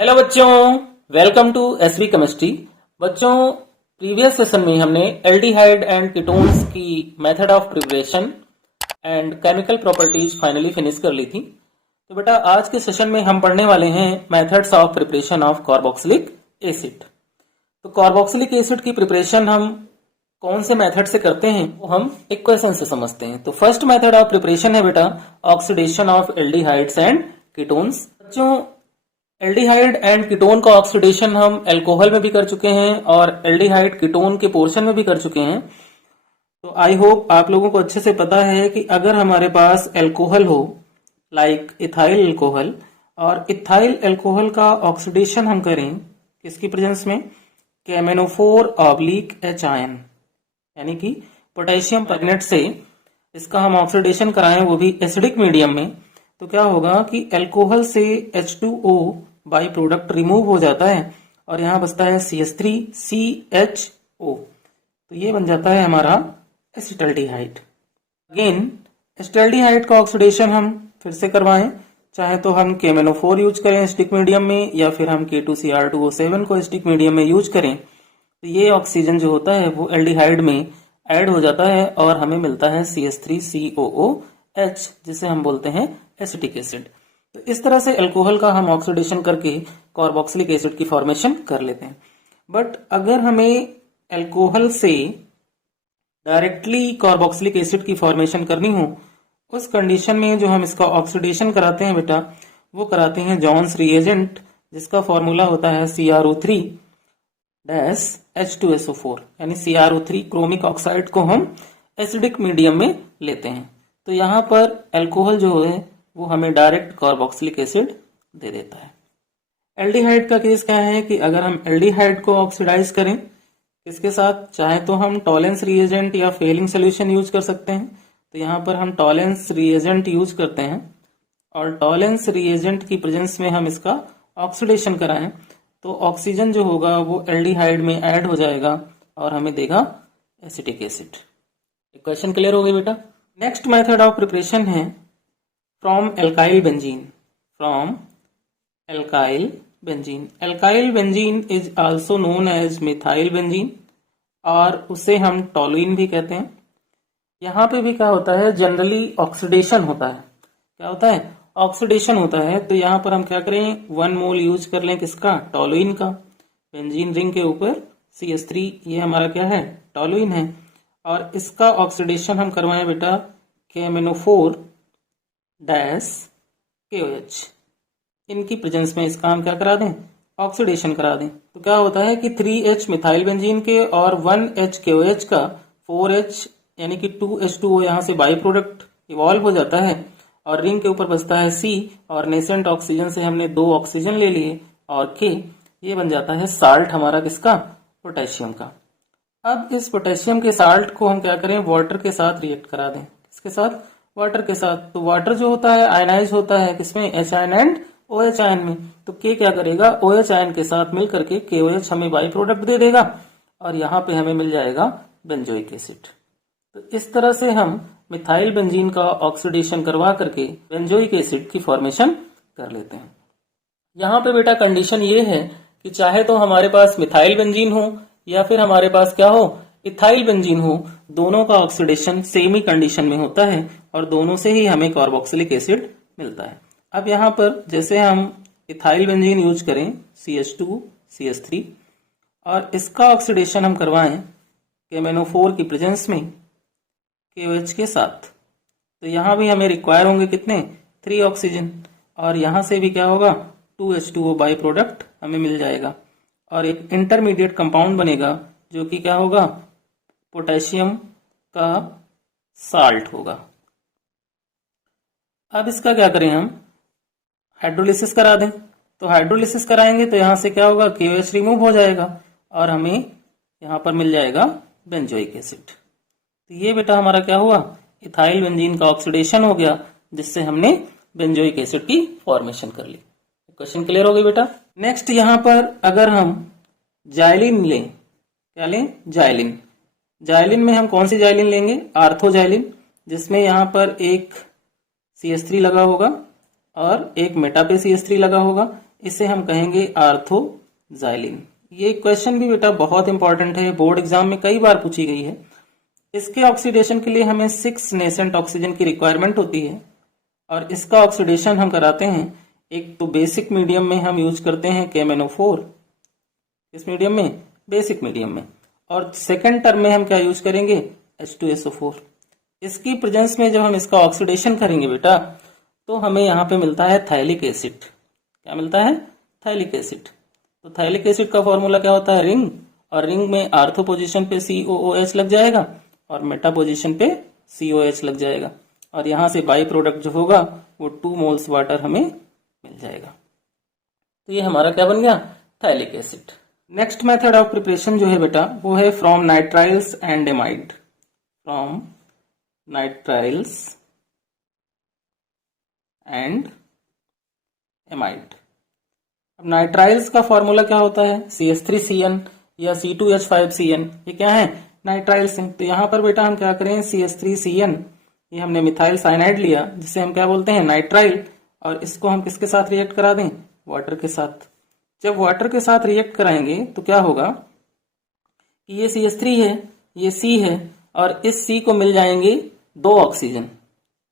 Hello बच्चों, welcome to SV chemistry. बच्चों, previous session में हमने एल्डिहाइड एंड कीटोन्स की method of preparation and chemical properties finally finish कर ली थी। तो बेटा आज के सेशन में हम पढ़ने वाले हैं methods of preparation of carboxylic acid. तो कार्बोक्सिलिक एसिड की प्रिपरेशन हम कौन से मेथड से करते हैं वो हम इक्वेशन से समझते हैं। तो फर्स्ट मेथड ऑफ प्रिपरेशन है बेटा oxidation of aldehydes and ketones. बच्चों, एल्डिहाइड एंड कीटोन का ऑक्सीडेशन हम अल्कोहल में भी कर चुके हैं और एल्डिहाइड कीटोन के पोर्शन में भी कर चुके हैं। तो आई होप आप लोगों को अच्छे से पता है कि अगर हमारे पास अल्कोहल हो लाइक इथाइल अल्कोहल और इथाइल अल्कोहल का ऑक्सीडेशन हम करें किसकी प्रेजेंस में, KMnO4 H यानी कि पोटेशियम परमैंगनेट से इसका हम ऑक्सीडेशन कराएं वो भी एसिडिक मीडियम में, तो क्या होगा कि अल्कोहल से H2O बाई प्रोडक्ट रिमूव हो जाता है और यहां बचता है CH3CHO। तो ये बन जाता है हमारा एसिटल्डिहाइड। अगेन एसिटल्डिहाइड का ऑक्सीडेशन हम फिर से करवाएं, चाहे तो हम KMnO4 यूज करें एसिडिक मीडियम में या फिर हम K2Cr2O7 को एसिडिक मीडियम में यूज करें, तो ये ऑक्सीजन जो होता है वो एल्डिहाइड में ऐड हो जाता है और हमें मिलता है CH3COOH जिसे हम बोलते हैं एसिटिक एसिड। तो इस तरह से अल्कोहल का हम ऑक्सीडेशन करके कार्बोक्सिलिक एसिड की फॉर्मेशन कर लेते हैं। बट अगर हमें अल्कोहल से डायरेक्टली कार्बोक्सिलिक एसिड की फॉर्मेशन करनी हो, उस कंडीशन में जो हम इसका ऑक्सीडेशन कराते हैं बेटा वो कराते हैं जॉन्स रिएजेंट जिसका फॉर्मूला होता है CrO3-H2SO4 यानी CrO3 क्रोमिक ऑक्साइड को हम एसिडिक मीडियम में लेते हैं। तो यहाँ पर अल्कोहल जो है वो हमें डायरेक्ट कार्बोक्सिलिक एसिड दे देता है। एल्डिहाइड का केस क्या है कि अगर हम एल्डिहाइड को ऑक्सीडाइज करें किसके साथ, चाहे तो हम टॉलेंस रिएजेंट या फेलिंग सोल्यूशन यूज कर सकते हैं। तो यहाँ पर हम टॉलेंस रिएजेंट यूज करते हैं और टॉलेंस रिएजेंट की प्रेजेंस में हम इसका ऑक्सीडेशन कराएं तो ऑक्सीजन जो होगा वो एल्डिहाइड में ऐड हो जाएगा और हमें देगा एसिटिक एसिड। इक्वेशन क्लियर हो गई बेटा। नेक्स्ट मेथड ऑफ प्रिपरेशन है from alkyl benzene. From alkyl benzene. Alkyl benzene is also known as methyl benzene और उसे हम टॉलुइन भी कहते हैं। यहाँ पे भी क्या होता है, जनरली ऑक्सीडेशन होता है। क्या होता है, ऑक्सीडेशन होता है। तो यहाँ पर हम क्या करें, 1 मोल यूज कर लें किसका, टॉलुइन का। बेंजीन रिंग के ऊपर CH3 ये हमारा क्या है, टॉलुइन है और इसका ऑक्सीडेशन हम करवाएं बेटा KMnO4-KOH। इनकी प्रेजेंस में इसका हम क्या करा दें, ऑक्सीडेशन करा दें। तो क्या होता है कि 3H मिथाइल बेंजीन के और 1H KOH का 4H यानी कि 2H2O यहाँ से बाई प्रोडक्ट इवॉल्व हो जाता है और रिंग के ऊपर बचता है C और नेसेंट ऑक्सीजन से हमने 2 ऑक्सीजन ले लिए और K, ये बन जाता है साल्ट हमारा किसका, पोटेशियम का। अब इस पोटेशियम के साल्ट को हम क्या करें, वाटर के साथ रिएक्ट करा दें। किसके साथ, वाटर के साथ। तो वाटर जो होता है आयनाइज होता है किसमें, H ion and OH ion में। तो K क्या करेगा, OH आयन के साथ मिल करके KOH हमें बाई प्रोडक्ट दे देगा और यहाँ पे हमें मिल जाएगा बेंजोइक एसिड। तो इस तरह से हम मिथाइल बेंजीन का ऑक्सीडेशन करवा करके बेंजोइक एसिड की फॉर्मेशन कर लेते हैं। यहाँ पे बेटा कंडीशन ये है कि चाहे तो हमारे पास मिथाइल बेंजीन हो या फिर हमारे पास क्या हो, इथाइल बेंजीन हो, दोनों का ऑक्सीडेशन सेम ही कंडीशन में होता है और दोनों से ही हमें कार्बोक्सिलिक एसिड मिलता है। अब यहाँ पर जैसे हम इथाइल बेंजीन यूज करें CH2CH3 और इसका ऑक्सीडेशन हम करवाएं KMnO4 की प्रेजेंस में KOH के साथ, तो यहाँ भी हमें रिक्वायर होंगे कितने, 3 ऑक्सीजन और यहाँ से भी क्या होगा, 2H2O बाई प्रोडक्ट हमें मिल जाएगा और एक इंटरमीडिएट कंपाउंड बनेगा जो कि क्या होगा, पोटेशियम का साल्ट होगा। अब इसका क्या करें, हम हाइड्रोलिसिस करा दें। तो हाइड्रोलिसिस कराएंगे तो यहाँ से क्या होगा, KOH रिमूव हो जाएगा और हमें यहाँ पर मिल जाएगा बेंजोइक एसिड। तो ये बेटा हमारा क्या हुआ, इथाइल बेंजीन का ऑक्सीडेशन हो गया जिससे हमने बेंजोइक एसिड की फॉर्मेशन कर ली। क्वेश्चन क्लियर हो गई बेटा। नेक्स्ट यहाँ पर अगर हम जाइलिन लें, क्या लें, जाइलिन। जाइलिन में हम कौन सी जाइलिन लेंगे, आर्थोजाइलिन, जिसमें यहाँ पर एक CH3 लगा होगा और एक मेटा पे CH3 लगा होगा। इसे हम कहेंगे आर्थोजाइलिन। ये क्वेश्चन भी बेटा बहुत इंपॉर्टेंट है, बोर्ड एग्जाम में कई बार पूछी गई है। इसके ऑक्सीडेशन के लिए हमें 6 नेसेंट ऑक्सीजन की रिक्वायरमेंट होती है और इसका ऑक्सीडेशन हम कराते हैं। एक तो बेसिक मीडियम में हम यूज करते हैं KMnO4, इस मीडियम में, बेसिक मीडियम में, और सेकेंड टर्म में हम क्या यूज करेंगे, H2SO4। इसकी प्रेजेंस में जब हम इसका ऑक्सीडेशन करेंगे बेटा तो हमें यहाँ पे मिलता है थाइलिक एसिड। क्या मिलता है, थाइलिक एसिड। तो थाइलिक एसिड का फॉर्मूला क्या होता है, रिंग, और रिंग में आर्थो पोजीशन पे COOH लग जाएगा और मेटा पोजीशन पे COH लग जाएगा, और यहाँ से बाई प्रोडक्ट जो होगा वो 2 मोल्स वाटर हमें मिल जाएगा। तो ये हमारा क्या बन गया, phthalic acid. Next method of preparation जो है बेटा वो है from nitriles and amide. From nitriles and amide. अब नाइट्राइल्स का फॉर्मूला क्या होता है, CH3CN या C2H5CN, ये क्या है, नाइट्राइल्स हैं। तो यहाँ पर बेटा हम क्या करें, CH3CN, ये हमने मिथाइल साइनाइड लिया जिसे हम क्या बोलते हैं, नाइट्राइल, और इसको हम किसके साथ रिएक्ट करा दें, वाटर के साथ। जब वाटर के साथ रिएक्ट कराएंगे तो क्या होगा कि ये CH3 है, ये C है, और इस C को मिल जाएंगे 2 ऑक्सीजन,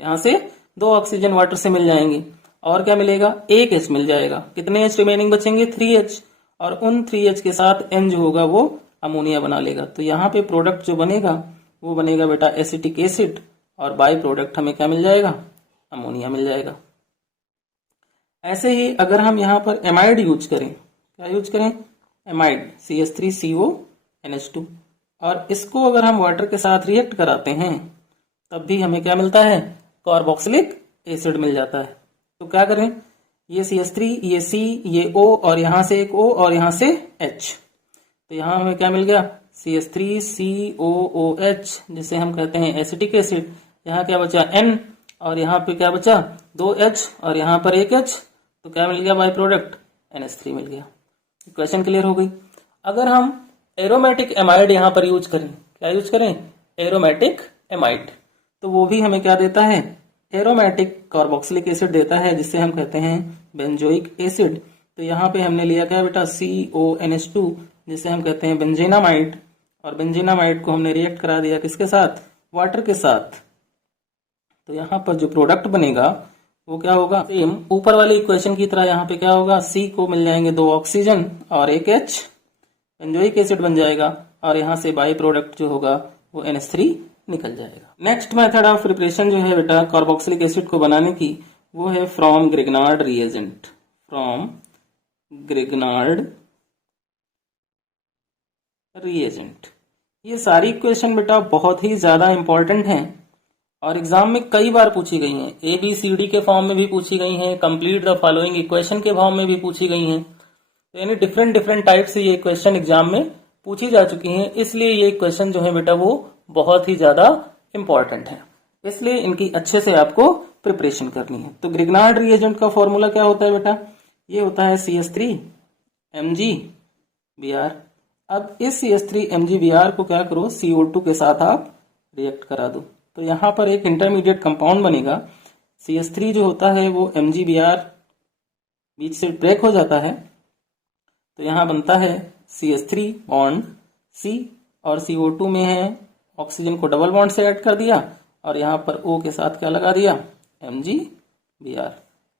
यहां से 2 ऑक्सीजन वाटर से मिल जाएंगे, और क्या मिलेगा, 1 H मिल जाएगा। कितने H रिमेनिंग बचेंगे, 3 H, और उन 3 H के साथ N जो होगा वो अमोनिया बना लेगा। तो यहाँ पे प्रोडक्ट जो बनेगा वो बनेगा बेटा एसिटिक एसिड, और बाई प्रोडक्ट हमें क्या मिल जाएगा, अमोनिया मिल जाएगा। ऐसे ही अगर हम यहाँ पर एमाइड यूज करें, क्या यूज करें, एमाइड, CH3CONH2, और इसको अगर हम वाटर के साथ रिएक्ट कराते हैं तब भी हमें क्या मिलता है, कार्बोक्सिलिक एसिड मिल जाता है। तो क्या करें, ये CH3, ये C, ये O, और यहां से एक O, और यहां से H। तो यहां हमें क्या मिल गया, CH3COOH, जिसे हम कहते हैं एसिटिक एसिड। यहाँ क्या बचा, N, और यहाँ पे क्या बचा, 2 H, और यहाँ पर 1 H। तो क्या मिल गया, बाई प्रोडक्ट NH3 मिल गया। क्वेश्चन क्लियर हो गई। अगर हम एरोमेटिक एमाइड यहाँ पर यूज करें, क्या यूज करें, एरोमेटिक एमाइड, तो वो भी हमें क्या देता है, एरोमेटिक कार्बोक्सिलिक एसिड देता है, जिसे हम कहते हैं बेंजोइक एसिड। तो यहाँ पे हमने लिया क्या बेटा, CONH2, जिसे हम कहते हैं बेंजीनामाइड, और बेंजीनामाइड को हमने रिएक्ट करा दिया किसके साथ, वाटर के साथ। तो यहाँ पर जो प्रोडक्ट बनेगा वो क्या होगा, सेम ऊपर वाली इक्वेशन की तरह यहाँ पे क्या होगा, C को मिल जाएंगे 2 ऑक्सीजन और 1 H, बेंजोइक एसिड बन जाएगा, और यहाँ से बाई प्रोडक्ट जो होगा वो NH3 निकल जाएगा। नेक्स्ट मेथड ऑफ प्रिपरेशन जो है बेटा कार्बोक्सिलिक एसिड को बनाने की, वो है from Grignard reagent. From Grignard reagent. ये सारी इक्वेशन बेटा बहुत ही ज्यादा इंपॉर्टेंट हैं और एग्जाम में कई बार पूछी गई हैं। ABCD के फॉर्म में भी पूछी गई हैं, कंप्लीट द फॉलोइंग इक्वेशन के फॉर्म में भी पूछी गई हैं। तो यानी डिफरेंट टाइप से ये क्वेश्चन एग्जाम में पूछी जा चुकी हैं, इसलिए ये क्वेश्चन जो है बेटा वो बहुत ही ज्यादा इंपॉर्टेंट है, इसलिए इनकी अच्छे से आपको प्रिपरेशन करनी है। तो ग्रिग्नार्ड रिएजेंट का फॉर्मूला क्या होता है बेटा, ये होता है CH3MgBr। अब इस CH3MgBr को क्या करो, CO2 के साथ आप रिएक्ट करा दो। तो यहाँ पर एक इंटरमीडिएट कंपाउंड बनेगा। CH3 जो होता है वो MgBr बीच से ब्रेक हो जाता है, तो यहाँ बनता है CH3 बॉन्ड C, और CO2 में है ऑक्सीजन को डबल बॉन्ड से ऐड कर दिया, और यहाँ पर O के साथ क्या लगा दिया, MgBr।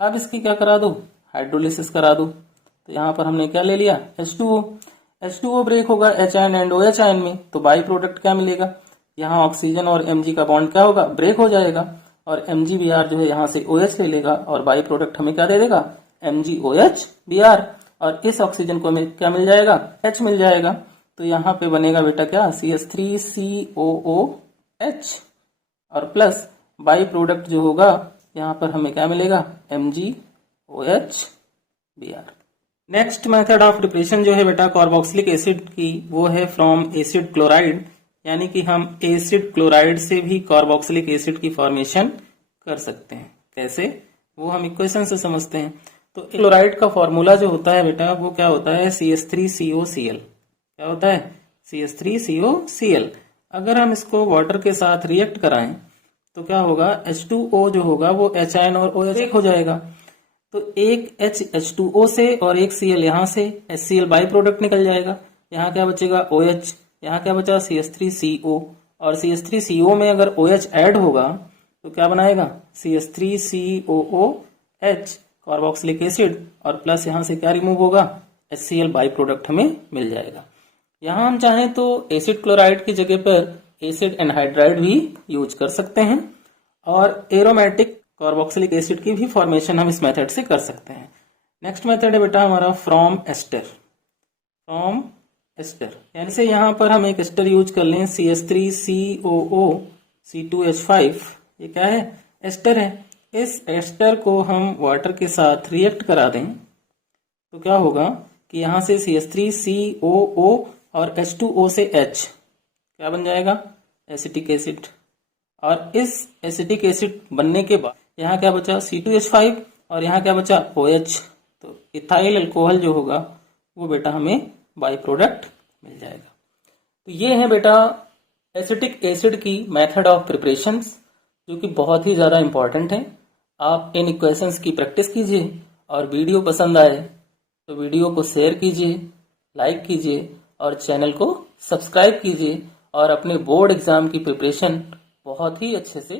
अब इसकी क्या करा दो, हाइड्रोलिसिस करा दो। तो यहाँ पर हमने क्या ले लिया, H2O ब्रेक होगा H ion and OH ion में, तो बाई प्रोडक्ट क्या मिलेगा, यहाँ ऑक्सीजन और Mg का बॉन्ड क्या होगा, ब्रेक हो जाएगा, और MgBr जो है यहाँ से OH ले लेगा, और बाई प्रोडक्ट हमें क्या दे देगा, MgOH-Br, और इस ऑक्सीजन को हमें क्या मिल जाएगा, H मिल जाएगा। तो यहाँ पे बनेगा बेटा क्या, CH3COOH, और प्लस बाई प्रोडक्ट जो होगा यहाँ पर हमें क्या मिलेगा, MgOH-Br। Next method of preparation जो है बेटा कार्बोक्सिलिक एसिड की, वो है फ्रॉम एसिड क्लोराइड, यानी कि हम एसिड क्लोराइड से भी कार्बोक्सिलिक एसिड की फॉर्मेशन कर सकते हैं। कैसे, वो हम इक्वेशन से समझते हैं। तो क्लोराइड का फॉर्मूला जो होता है बेटा वो क्या होता है, CH3COCl। क्या होता है, CH3COCl। अगर हम इसको वाटर के साथ रिएक्ट कराएं तो क्या होगा, H2O जो होगा वो H आयन और OH एक हो जाएगा। तो एक H2O से और एक Cl यहाँ से HCl बाई प्रोडक्ट निकल जाएगा। यहाँ क्या बचेगा OH, यहाँ क्या बचा CH3CO, और CH3CO में अगर OH ऐड होगा तो क्या बनाएगा CH3COOH कार्बोक्सिलिक एसिड, और प्लस यहाँ से क्या रिमूव होगा HCl बाई प्रोडक्ट हमें मिल जाएगा। यहाँ हम चाहें तो एसिड क्लोराइड की जगह पर एसिड एनहाइड्राइड भी यूज कर सकते हैं, और एरोमेटिक कार्बोक्सिलिक एसिड की भी फॉर्मेशन हम इस मेथड से कर सकते हैं। नेक्स्ट मेथड है बेटा हमारा फ्रॉम एस्टर। फ्रॉम एस्टर यानी से यहाँ पर हम एक एस्टर यूज कर लें CH3COO, C2H5, ये क्या है एस्टर है। इस एस्टर को हम वाटर के साथ रिएक्ट करा दें तो क्या होगा कि यहाँ से CH3COO और H2O से H क्या बन जाएगा एसिटिक एसिड, और इस एसिटिक एसिड बनने के बाद यहाँ क्या बचा C2H5 और यहाँ क्या बचा OH, तो इथाइल अल्कोहल जो होगा वो बेटा हमें बाई प्रोडक्ट मिल जाएगा। तो ये है बेटा एसिटिक एसिड की मेथड ऑफ प्रिपरेशन, जो कि बहुत ही ज़्यादा इम्पॉर्टेंट है। आप इन इक्वेशंस की प्रैक्टिस कीजिए, और वीडियो पसंद आए तो वीडियो को शेयर कीजिए, लाइक कीजिए, और चैनल को सब्सक्राइब कीजिए, और अपने बोर्ड एग्जाम की प्रिपरेशन बहुत ही अच्छे से